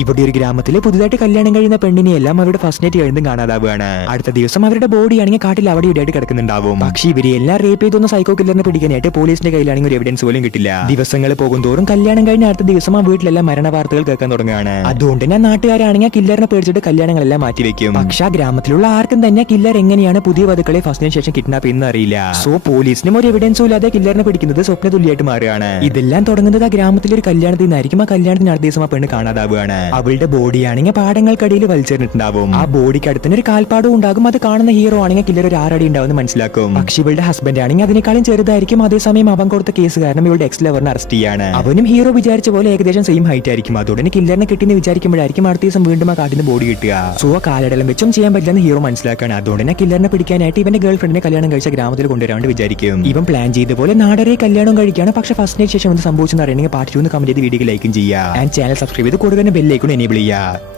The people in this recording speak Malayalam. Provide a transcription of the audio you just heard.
ഇവിടെ ഒരു ഗ്രാമത്തിലെ പുതുതായിട്ട് കല്യാണം കഴിയുന്ന പെണ്ണിനെ എല്ലാം അവരുടെ ഫസ്റ്റ് നൈറ്റ് കഴിഞ്ഞും കാണാതാവുകയാണ്. അടുത്ത ദിവസം അവരുടെ ബോഡി ആണെങ്കിൽ കാട്ടിൽ അവിടെ ഇവിടെയായിട്ട് കിടക്കുന്നുണ്ടാവും. പക്ഷേ ഇവരെ എല്ലാം റേപ്പ് ചെയ്തൊന്ന് സൈക്കോ കില്ലറിനെ പിടിക്കാനായിട്ട് പോലീസിന്റെ കയ്യിലാണെങ്കിൽ ഒരു എവിഡൻസ് പോലും കിട്ടില്ല. ദിവസങ്ങൾ പോകുന്തോറും കല്യാണം കഴിഞ്ഞ അടുത്ത ദിവസം ആ വീട്ടിലെല്ലാം മരണ വാർത്തകൾ കേൾക്കാൻ തുടങ്ങുകയാണ്. അതുകൊണ്ട് തന്നെ നാട്ടുകാരാണെങ്കിൽ കില്ലറിനെ പേടിച്ചിട്ട് കല്യാണങ്ങളെല്ലാം മാറ്റിവെക്കും. പക്ഷെ ആ ഗ്രാമത്തിലുള്ള ആർക്കും തന്നെ കില്ലർ എങ്ങനെയാണ് പുതിയ വധുക്കളെ ഫസ്റ്റിന് ശേഷം കിഡ്നാപ്പ് ചെയ്യുന്നത് അറിയില്ല. സോ പോലീസിനും ഒരു എവിഡൻസും ഇല്ലാതെ കില്ലറിനെ പിടിക്കുന്നത് സ്വപ്ന തുല്യമായിട്ട് മാറുകയാണ്. ഇതെല്ലാം തുടങ്ങുന്നത് ആ ഗ്രാമത്തിലെ ഒരു കല്യാണത്തിൽ നിന്നായിരിക്കും. ആ കല്യാണത്തിന് അടുത്ത ദിവസം ആ പെണ്ണ് കാണാതാവുകയാണ്. അവളുടെ ബോഡിയാണെങ്കിൽ പാടങ്ങൾക്കടിയിൽ വലിച്ചെറിഞ്ഞിട്ടുണ്ടാവും. ആ ബോഡിക്ക് അടുത്തിന് ഒരു കാൽപ്പാടും ഉണ്ടാകും. അത് കാണുന്ന ഹീറോ ആണെങ്കിൽ കില്ലർ ഒരു 6 അടി ഉണ്ടാവും മനസ്സിലാക്കും. പക്ഷെ ഇവളുടെ ഹസ്ബൻഡ് ആണെങ്കിൽ അതിനേക്കാളും ചെറുതായിരിക്കും. അതേസമയം അവൻ കൊടുത്ത കേസ് കാരണം ഇവളുടെ എക്സ് ലവറിനെ അറസ്റ്റ് ചെയ്യാണ്. അവനും ഹീറോ വിചാരിച്ച പോലെ ഏകദേശം സെയിം ഹൈറ്റ് ആയിരിക്കും. അതോടെ കില്ലറിനെ കിട്ടിയെന്ന് വിചാരിക്കുമ്പോഴായിരിക്കും അടുത്ത ദിവസം വീണ്ടും ആ കാട്ടിന് ബോഡി കിട്ടുക. സോ ആ കാലടലം വെച്ചും ചെയ്യാൻ പറ്റില്ലെന്ന് ഹീറോ മനസ്സിലാക്കാണ്. അതുകൊണ്ട് തന്നെ കില്ലറിനെ പിടിക്കാനായിട്ട് ഇവന്റെ ഗേൾ ഫ്രണ്ടിനെ കല്യാണം കഴിച്ച ഗ്രാമത്തിൽ കൊണ്ടുവരാണ്ട് വിചാരിക്കും. ഇവൻ പ്ലാൻ ചെയ്ത പോലെ നാടരെ കല്യാണം കഴിക്കുകയാണ്. പക്ഷെ ഫസ്റ്റ് നൈറ്റ് ശേഷം എന്ത് സംഭവിച്ചെന്ന് അറിയണമെങ്കിൽ പാർട്ട് 2 കമന്റ് ചെയ്ത് വീഡിയോ ലൈക്കും ചെയ്യുക. ആൻഡ് ചാനൽ സബ്സ്ക്രൈബ് ചെയ്ത് കൂടുതൽ ബെൽ ഐക്കൺ എനേബിൾ ചെയ്യുക.